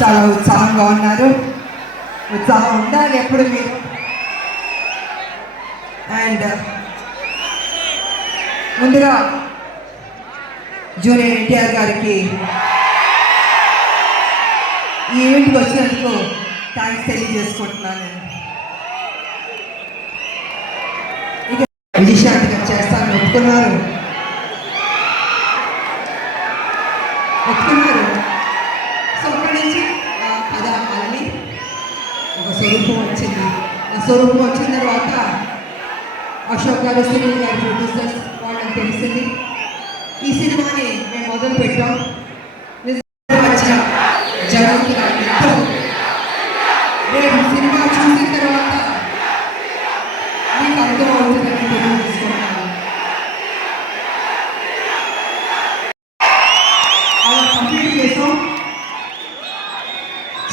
చాలా ఉత్సాహంగా ఉన్నారు. ఉత్సాహం ఉండాలి ఎప్పుడు మీరు. అండ్ ముందుగా జూనియర్ ఎన్టీఆర్ గారికి ఈ ఈవెంట్కి వచ్చినందుకు థ్యాంక్స్ తెలియజేసుకుంటున్నాను. ఇక విజయశాంతి గారు చేస్తానని ఒప్పుకున్నారు. సో అక్కడి నుంచి కథ అల్లి ఒక స్వరూపం వచ్చింది. ఆ స్వరూపం వచ్చిన తర్వాత అశోక్ గారు, సునీల్ గారు ప్రొడ్యూసర్స్ వాళ్ళని తెలిసింది. ఈ సినిమాని మేము మొదలు పెట్టాం. జనానికి ఎంతో రేపు సినిమా చూసిన తర్వాత మీకు అర్థం అవుతుందని తెలియజేసుకున్నాను. అలా కంప్లీట్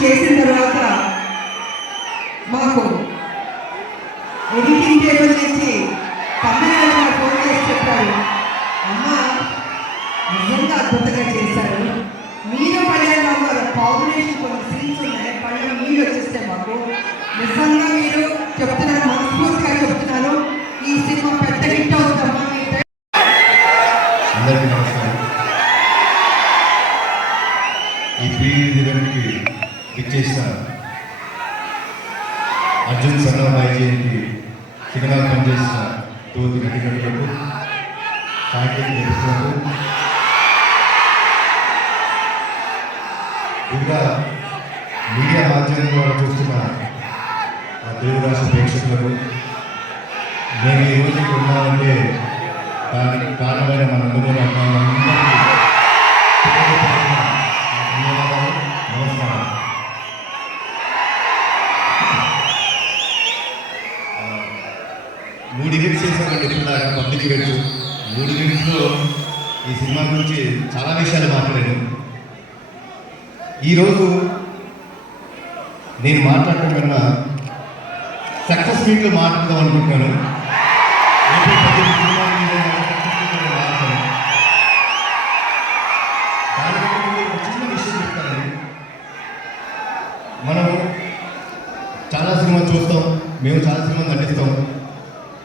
చేసిన తర్వాత మాకు ఎడిటింగ్ టేబుల్ చేసి తమిళనాడు ఫోన్ చేసి చెప్పారు, అమ్మ నిజంగా అద్భుతంగా చేశారు, మీరు కళ్యాణ్ గారు కాంబినేషన్ కొన్ని సీన్స్ ఉన్నాయి, పైన మీరు వచ్చేస్తే మాకు నిజంగా మీరు చెప్తున్నాను, మనస్ఫూర్తిగా చెప్తున్నాను, ఈ సినిమా పెద్ద హిట్ అవుతుందమ్మా. అందరికీ నమస్కారం. ఈ ప్రీ ఈవెంట్కి ఇచ్చేసిన అర్జున్ సన్నా బైజేకి సినిమా పనిచేసిన తోటి నటినటులకు, సాంకేతిక నిర్వహణకు, ఇంకా మీడియా మాధ్యమం ద్వారా చూస్తున్న తెలుగు రాష్ట్ర ప్రేక్షకులకు, నేను ఈరోజు ఉన్నానంటే దానికి కారణమైన మనందరూ ధన్యవాదాలు, నమస్కారం. మూడు ఈవెంట్స్ చేశామండి ఇప్పుడు పబ్లిక్ ఈవెంట్స్. 3 ఈవెంట్స్లో ఈ సినిమా గురించి చాలా విషయాలు మాట్లాడాను. ఈరోజు నేను మాట్లాడటం కన్నా సక్సెస్ మీట్లో మాట్లాడదాం అనుకుంటున్నాను. దానికంటే ఒక చిన్న విషయం చెప్తానండి. మనం చాలా సినిమా చూస్తాం, మేము చాలా సినిమా నటిస్తాం,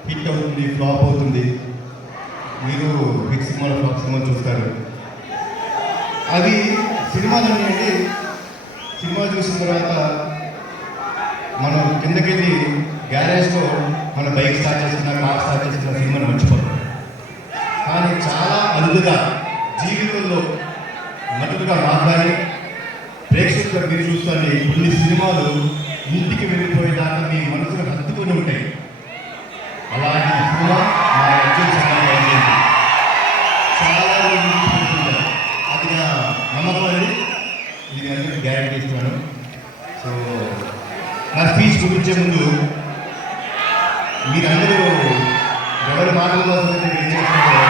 హిట్ అవుతుంది, ఫ్లాప్ అవుతుంది. మీరు బిగ్ సినిమాలో ఫ్లాప్ సినిమా చూస్తారు. అది సినిమాలన్నీ అంటే సినిమా చూసిన తర్వాత మనం కిందకెళ్ళి గ్యారేజ్లో మన బైక్ స్టార్ట్ చేస్తున్నా, కార్ స్టార్ట్ చేస్తున్న సినిమాని మర్చిపోతాం. కానీ చాలా అరుదుగా జీవితంలో నటుడుగా మాట్లాడి ప్రేక్షకులుగా మీరు చూస్తాను కొన్ని సినిమాలు ఇంటికి వెళ్ళిపోయేదాకా మీ మనసును హత్తుకొని ఉంటాయి. అలాంటి సినిమా మా అర్జున్ సన్నా బైజేకి చాలా అది నా నమ్మకం అనేది. ఇది అందరికీ గ్యారెంటీ ఇస్తున్నాను. సో నా స్పీచ్ గురించే ముందు మీరందరూ ఎవరి మాటల కోసం ఏం చేస్తున్నారో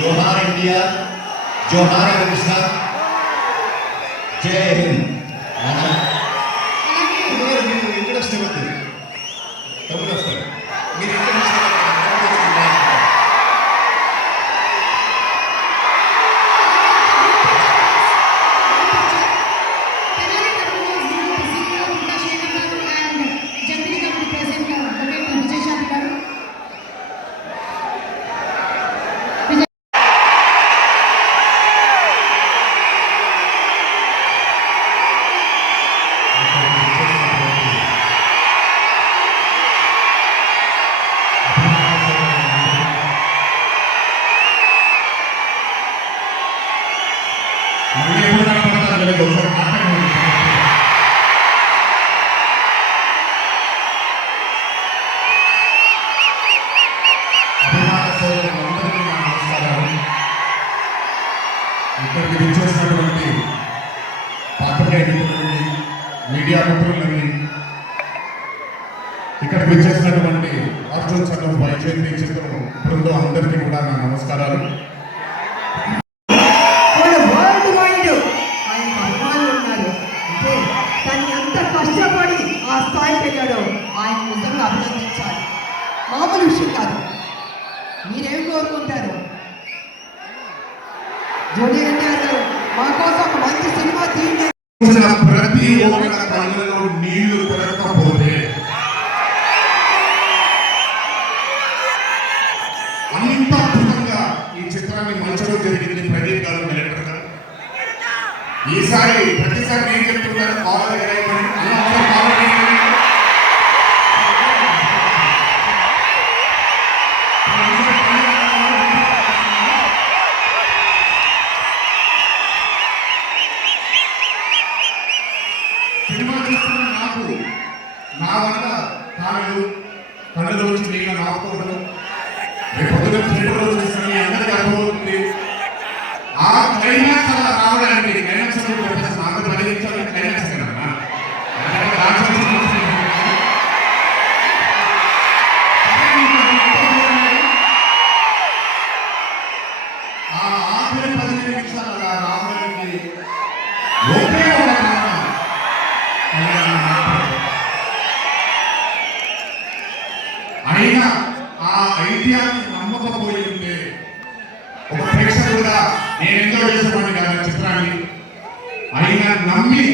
जोहार इंडिया, जोहार पाकिस्तान, जय हिंद. మీరు ఇంట్రడక్షన్ ఇవ్వద్దు, తమ్ముడు వస్తారు. మీరు ఇంట్రడక్షన్ ఇక్కడికి విచ్చేసినటువంటి పాత్రికేయులు, మీడియా మిత్రులని, ఇక్కడికి విచ్చేసినటువంటి అర్జున్ సన్నా బైజేకి చిత్రం బృందం అందరికీ కూడా నా నమస్కారాలు. కోరుకుంటారు? జూనియర్ ఎన్టీఆర్ గారు మా కోసం ఒక మంచి సినిమా తీయండి. ప్రతి ఒక్క కళ్ళలో నీళ్లు తిరగకపోతే అంత అద్భుతంగా ఈ చిత్రాన్ని మలచడం జరిగింది ప్రదీప్ గారు డైరెక్టర్ గారు. ఈసారి ప్రతిసారి నేను చెప్తున్నాను కావాలి సినిమా చూస్తున్న నాకు నా వల్ల కళ్ళలో వచ్చి నేను నాకుకోవడం రేపు పొద్దున థియేటర్లో చూసిన మీ అందరికీ అర్థమవుతుంది. ఆ క్లైమాక్స్ అలా రావడానికి క్లైమాక్స్ నాకు పరిగణించాలి క్లైమాక్స్ కదా ఆ ఆఖరి 15 నిమిషాలు అలా రావడానికి ఒకే ఒక కారణం అయినా ఆ ఐడియాని నమ్మకపోయి ఉంటే ఒక ప్రేక్షకుడుగా నేను ఎంజాయ్ చేసేవాడిని కాదు చిత్రాన్ని. అయినా నమ్మి